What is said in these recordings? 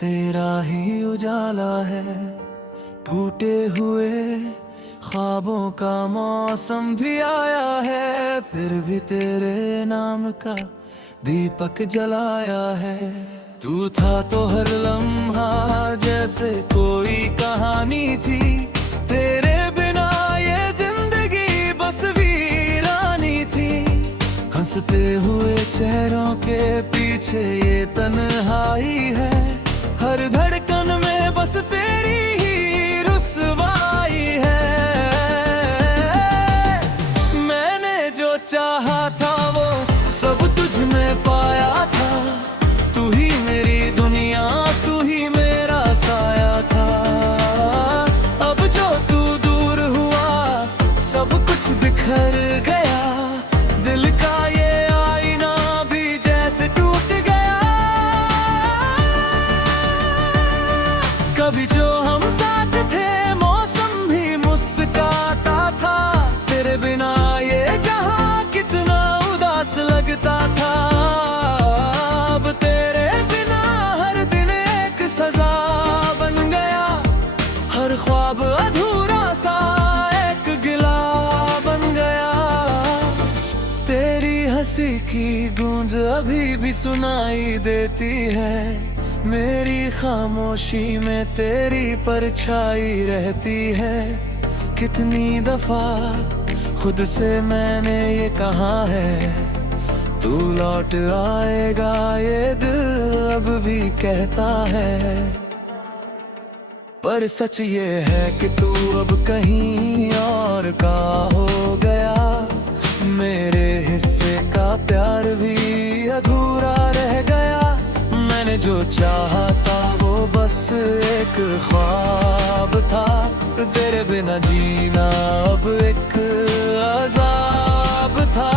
तेरा ही उजाला है। टूटे हुए ख्वाबों का मौसम भी आया है, फिर भी तेरे नाम का दीपक जलाया है। तू था तो हर लम्हा जैसे कोई कहानी थी, तेरे बिना ये जिंदगी बस वीरानी थी। हंसते हुए चेहरों के पीछे ये तन्हाई है, हर धड़कन में बस तेरी ही रुसवाई है। मैंने जो चाहा था वो सब तुझ में पाया था, तू ही मेरी दुनिया, तू ही मेरा साया था। अब जो तू दूर हुआ सब कुछ बिखर गया, दिल का ये आईना भी जैसे टूट गया। कभी जो हम साथ थे मौसम भी मुस्कुराता था, तेरे बिना ये जहां कितना उदास लगता था। अब तेरे बिना हर दिन एक सजा बन गया, हर ख्वाब अधूरा सा एक गिला बन गया। तेरी हंसी की गूंज अभी भी सुनाई देती है, मेरी खामोशी में तेरी परछाई रहती है। कितनी दफा खुद से मैंने ये कहा है, तू लौट आएगा ये दिल अब भी कहता है। पर सच ये है कि तू अब कहीं और का हो गया, मेरे हिस्से का प्यार भी अधूरा रह गया। मैंने जो चाहा था वो बस एक ख्वाब था, तेरे बिना जीना अब एक अजाब था।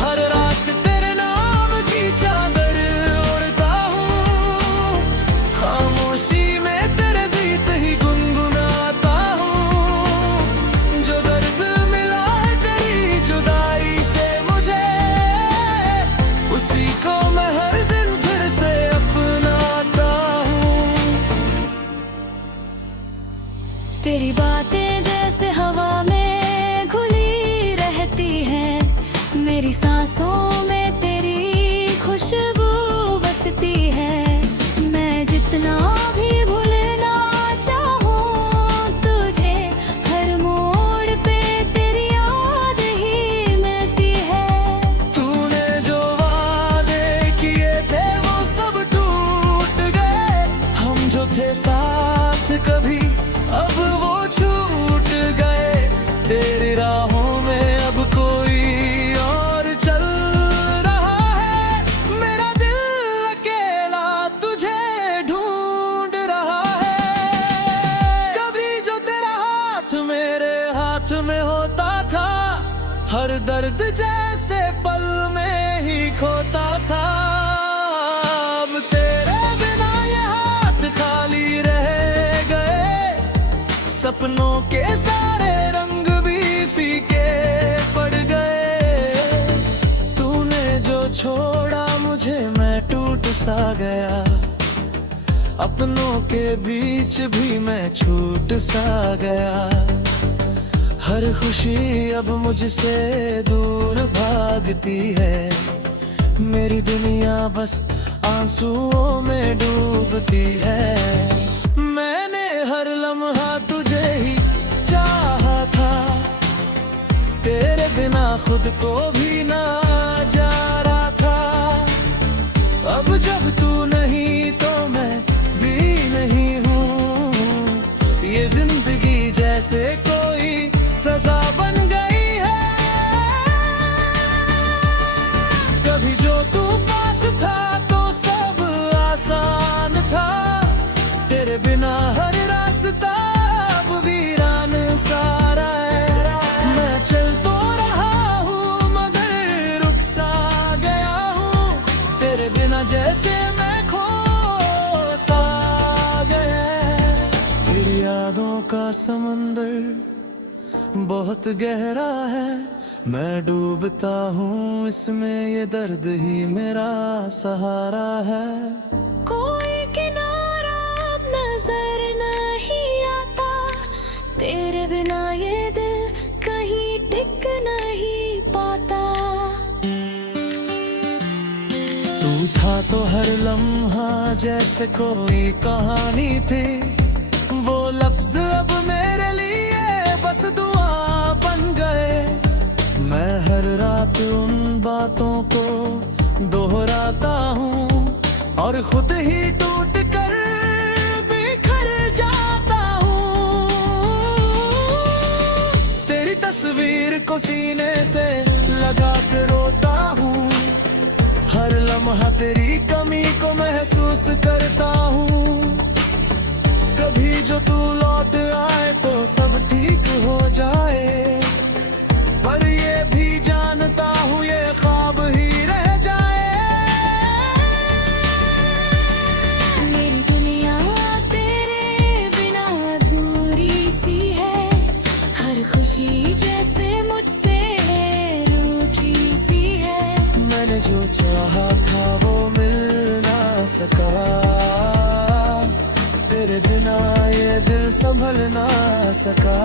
हर रात तेरे नाम की चादर ओढ़ता हूँ, खामोशी में तेरे गीत ही गुनगुनाता हूँ। जो दर्द मिला है तेरी जुदाई से मुझे, उसी को मैं हर दिन फिर से अपनाता हूँ। तेरी बातें जैसे हवा में घुली रहती हैं, मेरी सांसों में तेरी खुशबू बसती है। मैं जितना भी भूलना चाहूँ तुझे, हर मोड़ पे तेरी याद ही मिलती है। तूने जो वादे किए थे वो सब टूट गए, हम जो थे साथ कभी अब वो छूट गए। तेरी राहों में अब कोई और चल रहा है, मेरा दिल अकेला तुझे ढूंढ रहा है। कभी जो तेरा हाथ मेरे हाथ में होता था, हर दर्द जैसे पल में ही खोता था। अब तेरे बिना ये हाथ खाली रह गए, सपनों के सारे रंग भी फीके पड़ गए। तूने जो छोड़ा मुझे मैं टूट सा गया, अपनों के बीच भी मैं छूट सा गया। हर खुशी अब मुझसे दूर भागती है, मेरी दुनिया बस आंसुओं में डूबती है। मैंने हर लम्हा तुझे ही चाहा था, तेरे बिना खुद को भी ना जाना था। अब जब तू नहीं तो मैं भी नहीं हूँ, ये जिंदगी जैसे कोई सजा बन गई है। कभी जो तू पास था तो सब आसान था, तेरे बिना हर रास्ता अब वीरान सारा है। मैं चल तो रहा हूँ मगर रुक सा गया हूँ, तेरे बिना जैसे मैं खो सा गया। तेरी यादों का समंदर बहुत गहरा है, मैं डूबता हूँ इसमें, ये दर्द ही मेरा सहारा है। कोई हर लम्हा जैसे कोई कहानी थी। वो लफ्ज अब मेरे लिए बस दुआ बन गए। मैं हर रात उन बातों को दोहराता हूँ और खुद ही टूट कर बिखर जाता हूँ। तेरी तस्वीर को सीने से लगा कर रोता हूँ। हर लम्हा तेरी कमी को महसूस करता हूँ। कभी जो तू लौट आए तो सब ठीक हो जाए, पर ये भी जानता हूँ ये ख्वाब ही रह जाए। मेरी दुनिया तेरे बिना अधूरी सी है। हर खुशी जैसे मुझसे रूठी सी है। मैंने जो चाहा था वो मिल ना सका। तेरे बिना ये दिल संभल ना सका।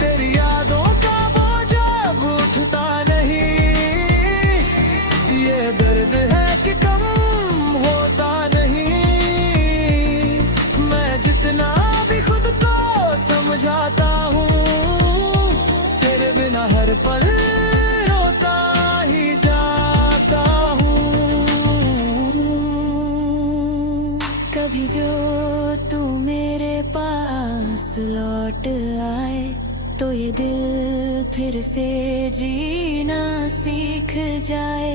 तेरी यादों का बोझ अब उठता नहीं। ये दर्द है कि कम होता नहीं। मैं जितना भी खुद को समझाता हूँ, तेरे बिना हर पल रोता ही जाता हूँ। कभी जो तू मेरे पास लौट आए तो ये दिल फिर से जीना सीख जाए।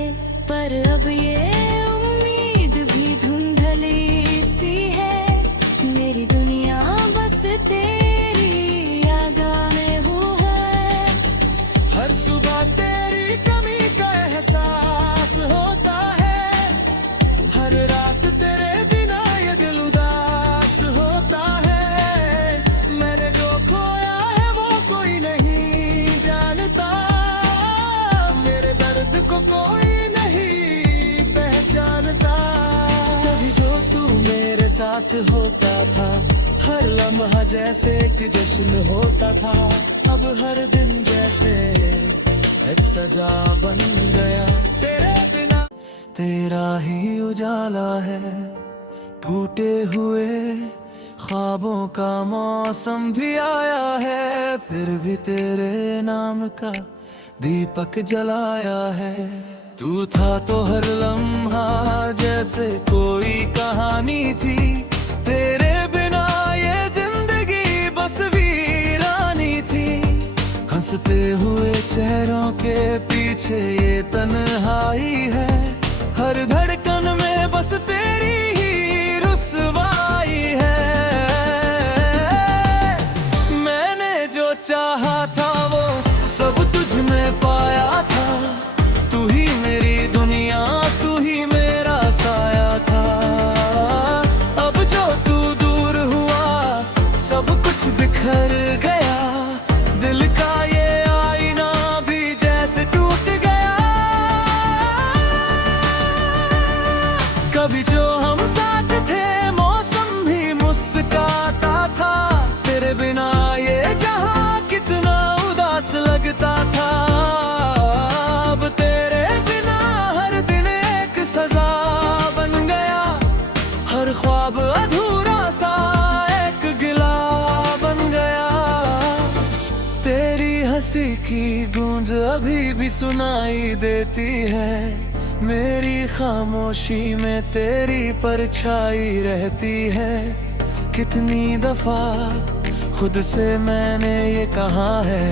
पर अब ये उम्मीद भी धुंधली सी है। मेरी दुनिया बस तेरी यादों में हूँ है। हर सुबह तेरी कमी का एहसास होता है। हर रात तेरे बिना ये दिल उदास होता है। मैंने जो खोया है वो कोई नहीं जानता। मेरे दर्द को कोई नहीं पहचानता। कभी जो तू मेरे साथ होता था, हर लम्हा जैसे एक जश्न होता था। अब हर दिन जैसे एक सजा बन गया। तेरे बिना तेरा ही उजाला है। टूटे हुए ख्वाबों का मौसम भी आया है, फिर भी तेरे नाम का दीपक जलाया है। तू था तो हर लम्हा जैसे कोई कहानी थी। तेरे बिना ये जिंदगी बस वीरानी थी। हंसते हुए चेहरों के पीछे ये तन्हाई है। हर धड़कन में बस तेरी ही रुसवाई है। मैंने जो चाहा था वो सब तुझ में पाया था। तू ही मेरी दुनिया, तू ही मेरा साया था। अब जो तू दूर हुआ सब कुछ बिखर गया। दिल का ये आईना भी जैसे टूट गया। कभी जो हम साथ थे मौसम भी मुस्कुराता था। तेरे बिना ये जहां कितना उदास लगता था। अब तेरे बिना हर दिन एक सजा बन गया। हर ख्वाब अधूरा सा एक गिला बन गया। तेरी हंसी की गूंज अभी भी सुनाई देती है। मेरी खामोशी में तेरी परछाई रहती है। कितनी दफा खुद से मैंने ये कहा है,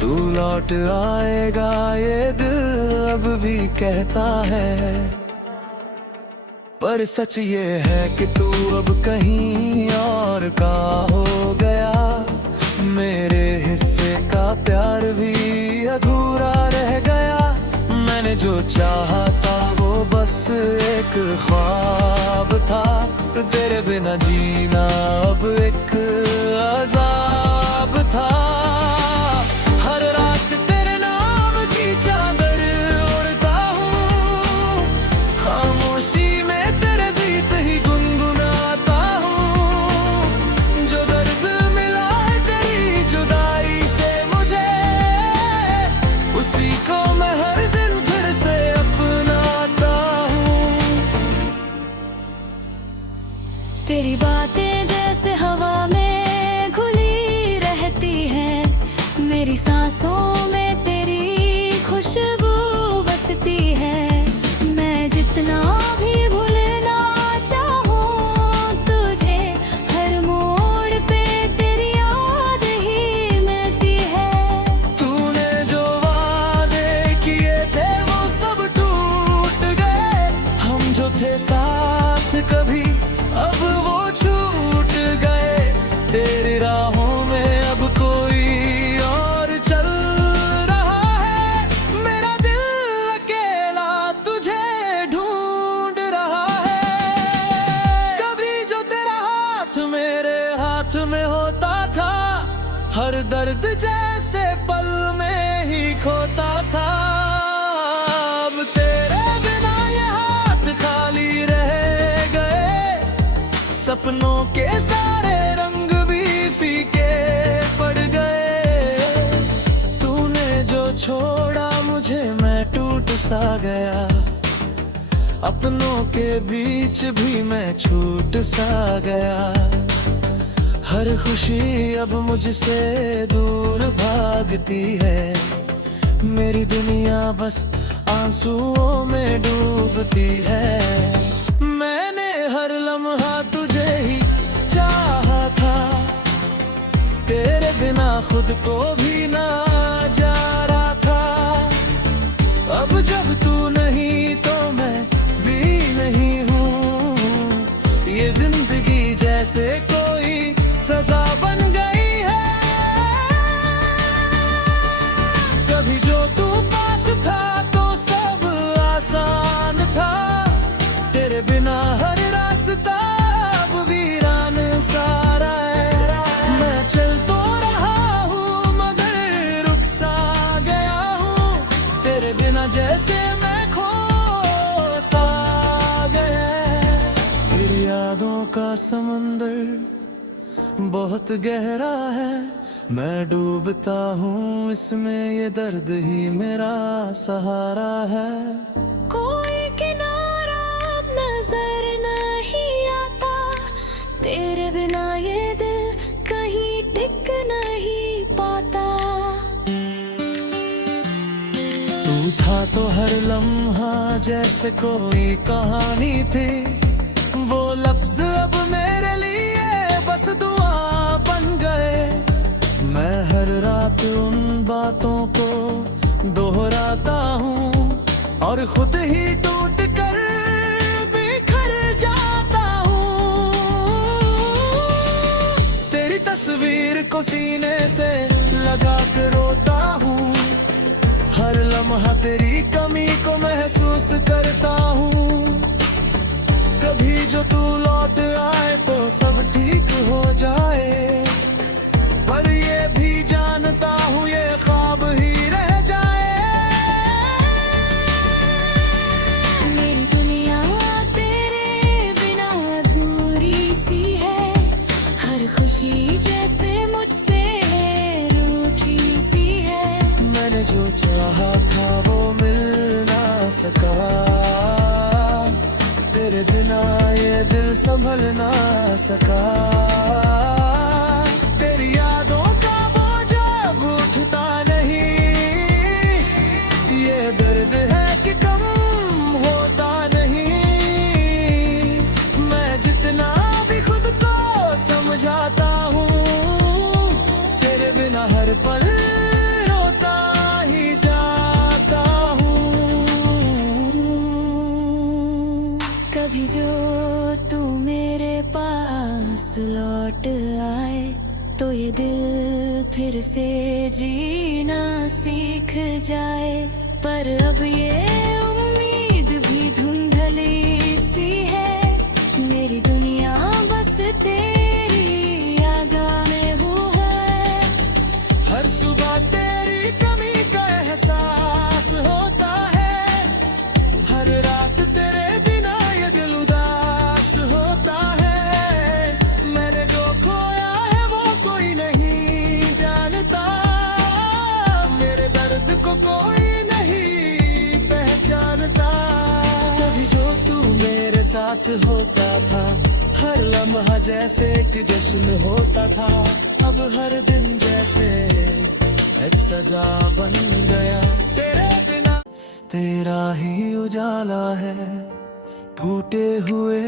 तू लौट आएगा ये दिल अब भी कहता है। पर सच ये है कि तू अब कहीं और का हो गया। मेरे हिस्से का प्यार भी अधूरा रह गया। मैंने जो चाहा था वो बस एक ख्वाब था। तेरे बिना जीना अब एक अजाब था। हर रात तेरे नाम की चादर ओढ़ता हूँ। खामोशी में तेरे गीत ही गुनगुनाता हूँ। जो दर्द मिला है तेरी जुदाई से मुझे, उसी को मैं हर दिन फिर से अपनाता तेरी बातें जैसे हवा में घुली रहती है, मेरी सांसों में तेरी खुशबू बसती है। मैं जितना भी भूलना चाहूँ तुझे, हर मोड़ पे तेरी याद ही मिलती है। तूने जो वादे किए थे वो सब टूट गए, हम जो थे साथ कभी अब वो छूट गए। तेरी राहों में अब कोई और चल रहा है, मेरा दिल अकेला तुझे ढूंढ रहा है। कभी जो तेरा हाथ मेरे हाथ में होता था, हर दर्द जैसे पल में ही खोता था। अब तेरे बिना ये हाथ खाली रह गए, सपनों के सारे रंग भी फीके पड़ गए। तूने जो छोड़ा मुझे मैं टूट सा गया, अपनों के बीच भी मैं छूट सा गया। हर खुशी अब मुझसे दूर भागती है, मेरी दुनिया बस आंसुओं में डूबती है। मैंने हर लम्हा तुझे ही चाहा था, तेरे बिना खुद को भी ना जा रहा था। अब जब तू नहीं तो मैं भी नहीं हूँ, ये जिंदगी जैसे कोई सजा बन गई है। कभी जो तू पास था तो सब आसान था, तेरे बिना हर रास्ता अब वीरान सारा है। मैं चल तो रहा हूँ मगर रुक सा गया हूँ, तेरे बिना जैसे मैं खो सा गया। तेरी यादों का समंदर बहुत गहरा है, मैं डूबता हूँ इसमें, ये दर्द ही मेरा सहारा है। कोई किनारा अब नजर नहीं आता, तेरे बिना ये दिल कहीं टिक नहीं पाता। तू था तो हर लम्हा जैसे कोई कहानी थी, वो लफ्ज अब मेरे लिए बस दुआ बन गए। मैं हर रात उन बातों को दोहराता हूँ और खुद ही टूट कर बिखर जाता हूँ। तेरी तस्वीर को सीने से लगा कर रोता हूँ, हर लम्हा तेरी कमी को महसूस करता हूँ। कभी जो तू लौट आए तो सब ठीक हो जाए, पर ये भी जानता हूँ ये ख्वाब ही रह जाए। मेरी दुनिया तेरे बिना अधूरी सी है, हर खुशी जैसे मुझसे रूठी सी है। मैंने जो चाहा था वो मिल ना सका, तेरे बिना ये दिल संभल ना सका। तेरी यादों का बोझ अब उठता नहीं, ये दर्द है कि कम होता नहीं। मैं जितना भी खुद को समझाता हूँ, तेरे बिना हर पल रोता ही जाता हूँ। कभी जो तू मेरे पास लौट आए, तो ये दिल फिर से जीना सीख जाए। पर अब ये उम्मीद भी धुंधली सी है, मेरी दुनिया बस तेरी यादों में हूँ है। हर सुबह तेरी कमी का एहसास होता है, हर रात तेरे बिना ये दिल उदास होता है। मैंने जो खोया है वो कोई नहीं जानता, मेरे दर्द को कोई नहीं पहचानता। कभी जो तू मेरे साथ होता था, हर लम्हा जैसे एक जश्न होता था, अब हर दिन जैसे एक सजा बन गया। तेरे बिना तेरा ही उजाला है, टूटे हुए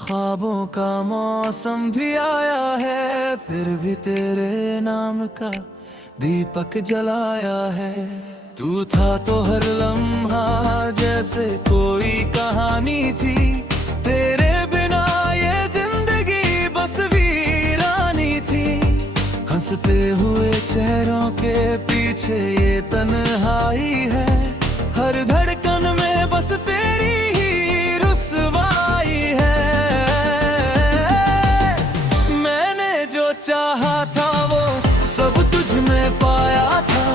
ख्वाबों का मौसम भी आया है, फिर भी तेरे नाम का दीपक जलाया है। तू था तो हर लम्हा जैसे कोई कहानी थी, तेरे बिना ये जिंदगी बस वीरानी थी। हंसते हुए चेहरों के पीछे ये तन्हाई है, हर धड़कन में बस तेरी ही रुसवाई है। मैंने जो चाहा था वो सब तुझ में पाया था,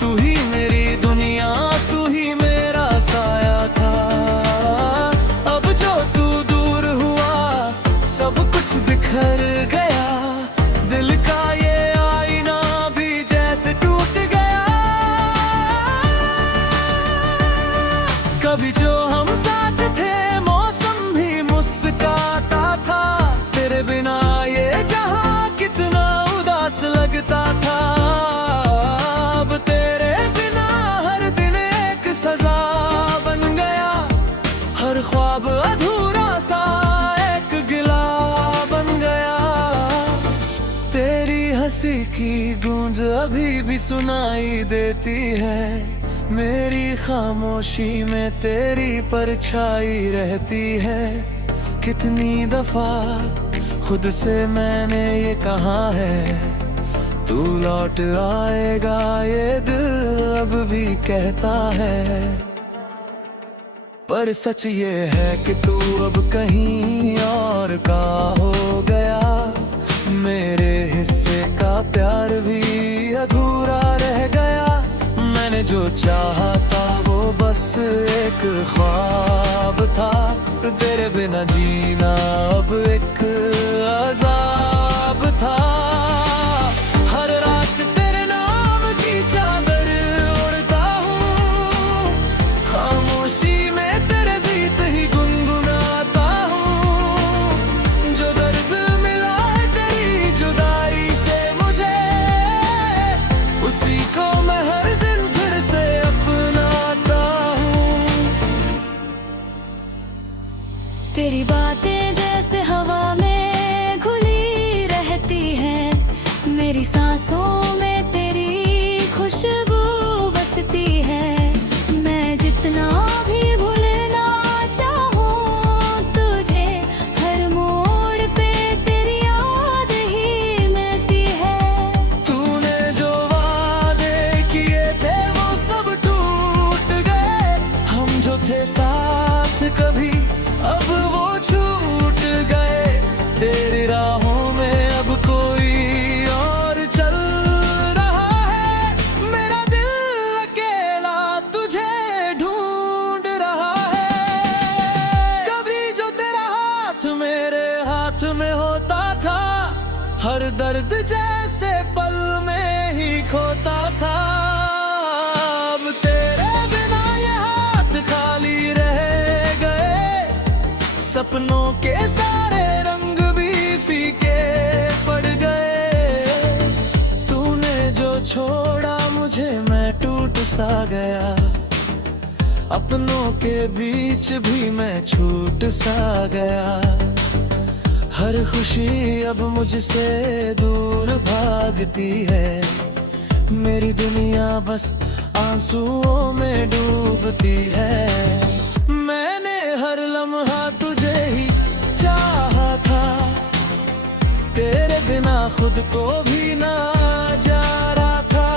तू ही मेरी दुनिया, तू ही मेरा साया था। अब जो तू दूर हुआ सब कुछ बिखर गया, दिल का ये आईना भी जैसे टूट गया। कभी जो हम साथ थे मौसम भी मुस्कुराता था, तेरे बिना ये जहां कितना उदास लगता था। अब तेरे बिना हर दिन एक सजा बन गया, हर ख्वाब अधूरा सा एक गिला बन गया। तेरी हंसी की गूंज अभी भी सुनाई देती है, मेरी खामोशी में तेरी परछाई रहती है। कितनी दफा खुद से मैंने ये कहा है, तू लौट आएगा ये दिल अब भी कहता है। पर सच ये है कि तू अब कहीं और का हो गया, मेरे हिस्से का प्यार भी अधूरा रह गया। मैंने जो चाहा था वो बस एक ख्वाब था, तेरे बिना जीना अब एक अजाब था। हर रात तेरे नाम की चादर ओढ़ता हूँ, खामोशी में तेरे गीत ही गुनगुनाता हूँ। जो दर्द मिला है तेरी जुदाई से मुझे, उसी को मैं हर दिन फिर से अपनाता हूँ। तेरी बातें जैसे हवा में घुली रहती है, मेरी सांसों में तेरी खुशबू बसती है। मैं जितना भी भूलना चाहूँ तुझे, हर मोड़ पे तेरी याद ही मिलती है। तूने जो वादे किए थे वो सब टूट गए, हम जो थे साथ कभी अब वो छूट गए। तेरी राहों में अब कोई और चल रहा है, मेरा दिल अकेला तुझे ढूंढ रहा है। कभी जो तेरा हाथ मेरे हाथ में होता था, हर दर्द जैसे पल में ही खोता था। अब तेरे बिना ये हाथ खाली रह गए, सपनों के सारे रंग भी फीके पड़ गए। तूने जो छोड़ा मुझे मैं टूट सा गया, अपनों के बीच भी मैं छूट सा गया। हर खुशी अब मुझसे दूर भागती है, मेरी दुनिया बस आंसुओं में डूबती है। मैंने हर लम्हा तुझे ही चाहा था, तेरे बिना खुद को भी ना जा रहा था।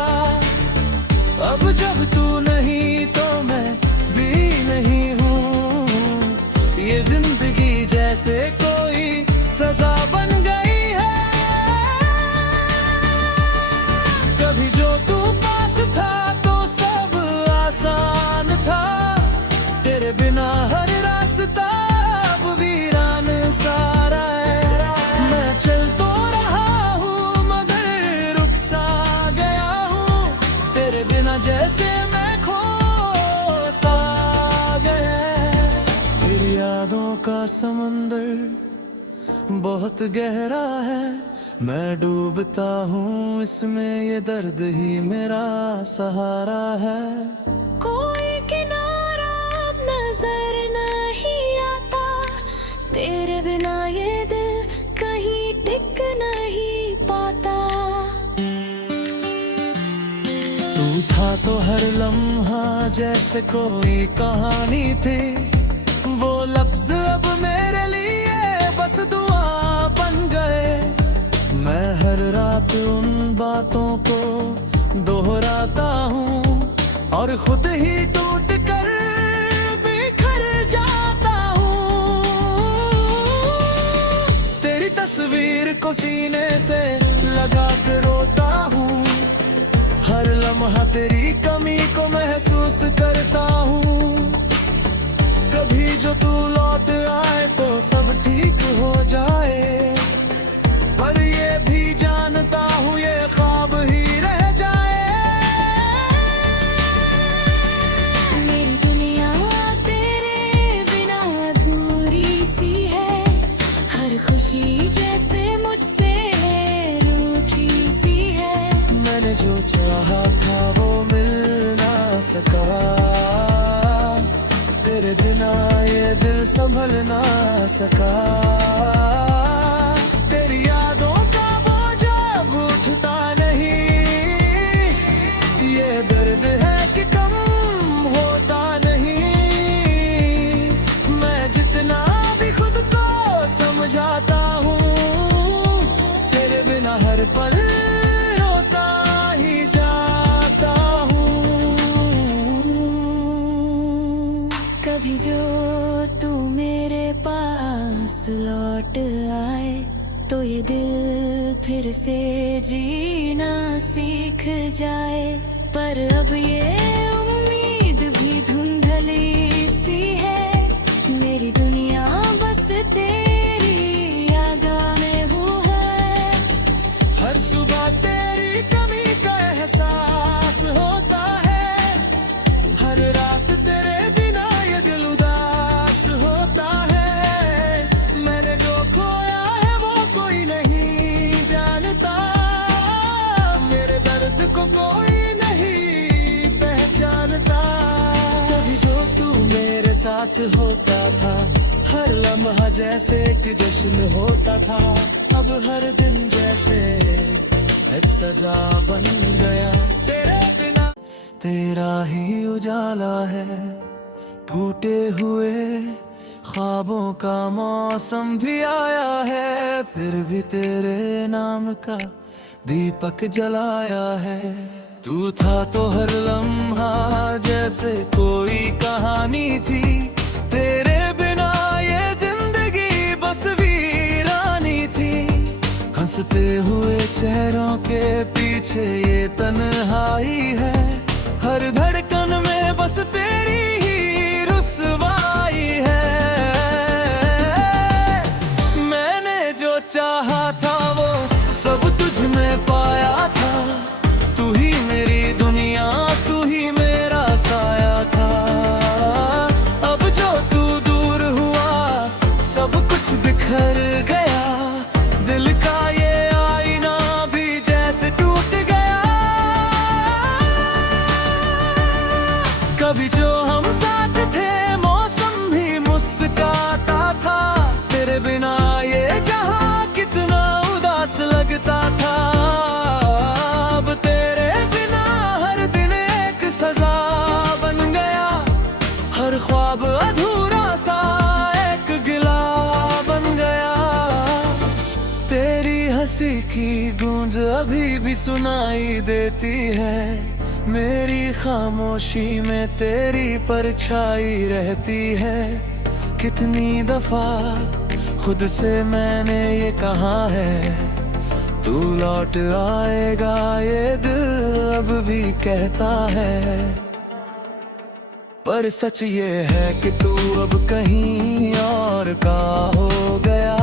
अब जब तू नहीं तो मैं भी नहीं हूँ, ये जिंदगी जैसे कोई सजा बन गई है। कभी जो तू पास था तो सब आसान था, तेरे बिना हर रास्ता अब वीरान सारा है। मैं चल तो रहा हूँ मगर रुक सा गया हूँ, तेरे बिना जैसे मैं खो सा गया। तेरी यादों का समंदर बहुत गहरा है, मैं डूबता हूँ इसमें, ये दर्द ही मेरा सहारा है। कोई किनारा अब नजर नहीं आता, तेरे बिना ये दिल कहीं टिक नहीं पाता। तू था तो हर लम्हा जैसे कोई कहानी थी, वो लफ्ज अब मेरे लिए बस दुआ बन गए। मैं हर रात उन बातों को दोहराता हूँ और खुद ही टूट कर बिखर जाता हूँ। तेरी तस्वीर को सीने से लगा कर रोता हूँ, हर लम्हा तेरी कमी को महसूस करता हूँ। कभी जो तू लौट आए तो सब ठीक हो जाए, पर ये भी जानता हूँ ये ख्वाब ही रह जाए। मेरी दुनिया तेरे बिना अधूरी सी है, हर खुशी जैसे मुझसे रूठी सी है। मैंने जो चाहा था वो मिल ना सका, तेरे बिना ये दिल संभल ना सका। तेरी यादों का बोझ अब उठता नहीं, ये दर्द है कि कम होता नहीं। मैं जितना भी खुद को समझाता हूँ, तेरे बिना हर पल रोता ही जाता हूँ। कभी जो तू मेरे पास लौट आए, तो ये दिल फिर से जीना सीख जाए। पर अब ये उम्मीद भी धुंधली सी है, मेरी दुनिया बस तेरी आगा में हूँ है। हर सुबह तेरी कमी का एहसास होता है, हर रात तेरे बिना ये दिल उदास होता है। मैंने जो खोया है वो कोई नहीं जानता, मेरे दर्द को कोई नहीं पहचानता। कभी जो तू मेरे साथ होता था, हर लम्हा जैसे एक जश्न होता था, अब हर दिन जैसे एक सजा बन गया। तेरे बिना तेरा ही उजाला है, टूटे हुए ख्वाबों का मौसम भी आया है, फिर भी तेरे नाम का दीपक जलाया है। तू था तो हर लम्हा जैसे कोई कहानी थी, तेरे बिना ये जिंदगी बस वीरानी थी। हंसते हुए चेहरों के पीछे ये तन्हाई है, हर धड़कन में बस तेरी ही रुसवाई है। मैंने जो चाहा था वो सब तुझ में पाया था, तू ही मेरी दुनिया, तू ही मेरा साया था। अब जो तू दूर हुआ सब कुछ बिखर गया, दिल का ये आईना भी जैसे टूट गया। कभी जो हम साथ थे मौसम भी मुस्कुराता था, तेरे बिना ये जहां कितना उदास लगता था। अब तेरे बिना हर दिन एक सजा बन गया, हर ख्वाब अधूरा सा एक गिला बन गया। तेरी हंसी की गूंज अभी भी सुनाई देती है, मेरी खामोशी में तेरी परछाई रहती है। कितनी दफा खुद से मैंने ये कहा है, तू लौट आएगा ये दिल अब भी कहता है। पर सच ये है कि तू अब कहीं और का हो गया,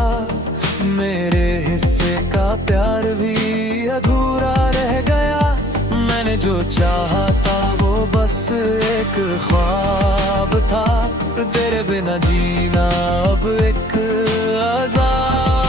मेरे हिस्से का प्यार भी अधूरा रह गया। मैंने जो चाहा था वो बस एक ख्वाब था, तेरे बिना जीना अब एक अज़ाब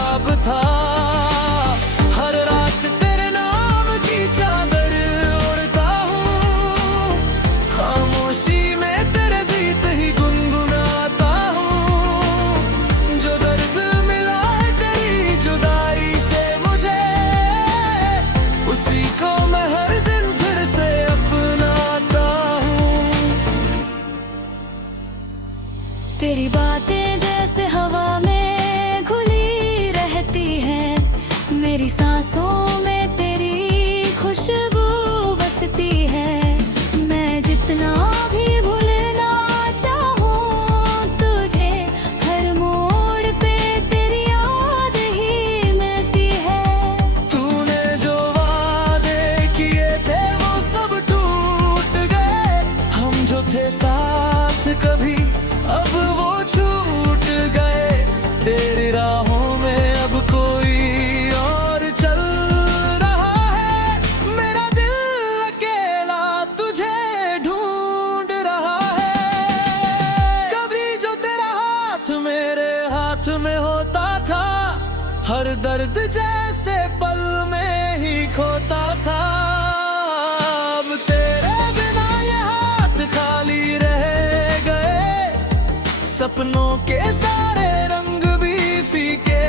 साथ में होता था, हर दर्द जैसे पल में ही खोता था। अब तेरे बिना ये हाथ खाली रह गए, सपनों के सारे रंग भी फीके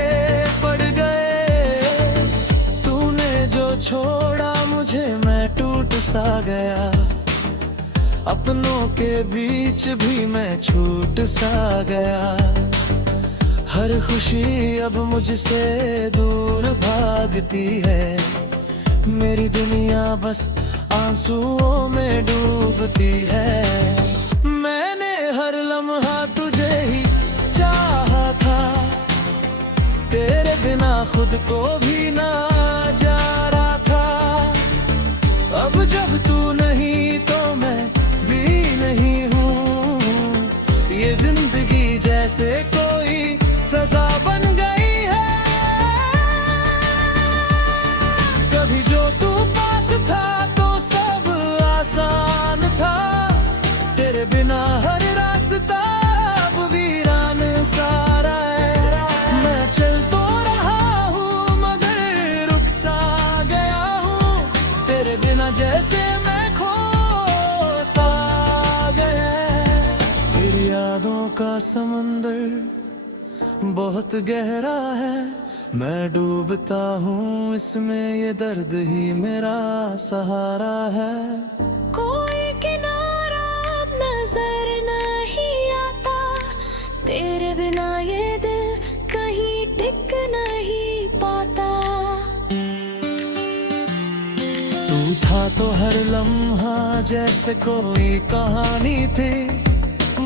पड़ गए। तूने जो छोड़ा मुझे मैं टूट सा गया, अपनों के बीच भी मैं छूट सा गया। हर खुशी अब मुझसे दूर भागती है, मेरी दुनिया बस आंसुओं में डूबती है। मैंने हर लम्हा तुझे ही चाहा था, तेरे बिना खुद को भी ना जा रहा था। अब जब तू नहीं तो मैं भी नहीं हूँ, ये जिंदगी जैसे कोई सजा बन गई है। कभी जो तू पास था तो सब आसान था, तेरे बिना हर रास्ता अब वीरान सारा है। मैं चल तो रहा हूँ मगर रुक सा गया हूँ, तेरे बिना जैसे मैं खो सा गया। तेरी यादों का समंदर बहुत गहरा है, मैं डूबता हूँ इसमें, ये दर्द ही मेरा सहारा है। कोई किनारा अब नजर नहीं आता, तेरे बिना ये दिल कहीं टिक नहीं पाता। तू था तो हर लम्हा जैसे कोई कहानी थी,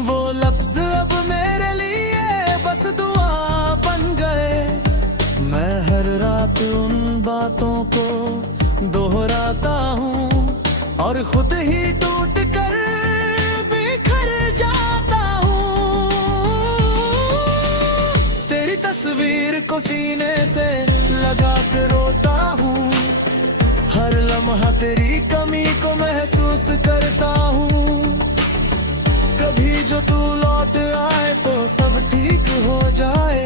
वो लफ्ज अब मेरे लिए बस दुआ बन गए। मैं हर रात उन बातों को दोहराता हूँ और खुद ही टूट कर बिखर जाता हूँ। तेरी तस्वीर को सीने से लगा कर रोता हूँ, हर लम्हा तेरी कमी को महसूस करता हूँ। कभी जो तू लौट आए तो सब ठीक हो जाए,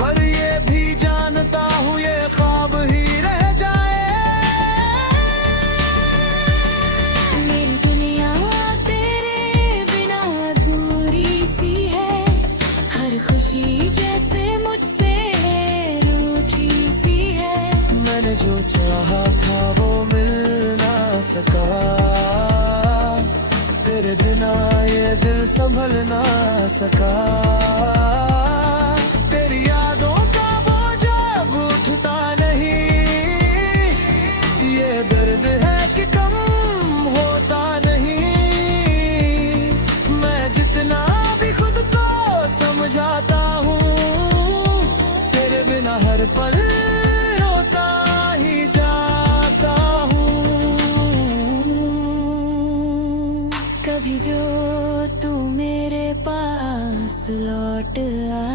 पर ये भी जानता हूँ ये ख्वाब ही रह जाए। मेरी दुनिया तेरे बिना अधूरी सी है, हर खुशी जैसे मुझसे रूठी सी है। मैंने जो चाहा था वो मिल ना सका, तेरे बिना ये दिल संभल ना सका। तेरी यादों का बोझ अब उठता नहीं, ये दर्द है कि कम होता नहीं। मैं जितना भी खुद को समझाता हूँ, तेरे बिना हर पल रोता ही जाता हूँ। कभी जो तू मेरे पास लौट आ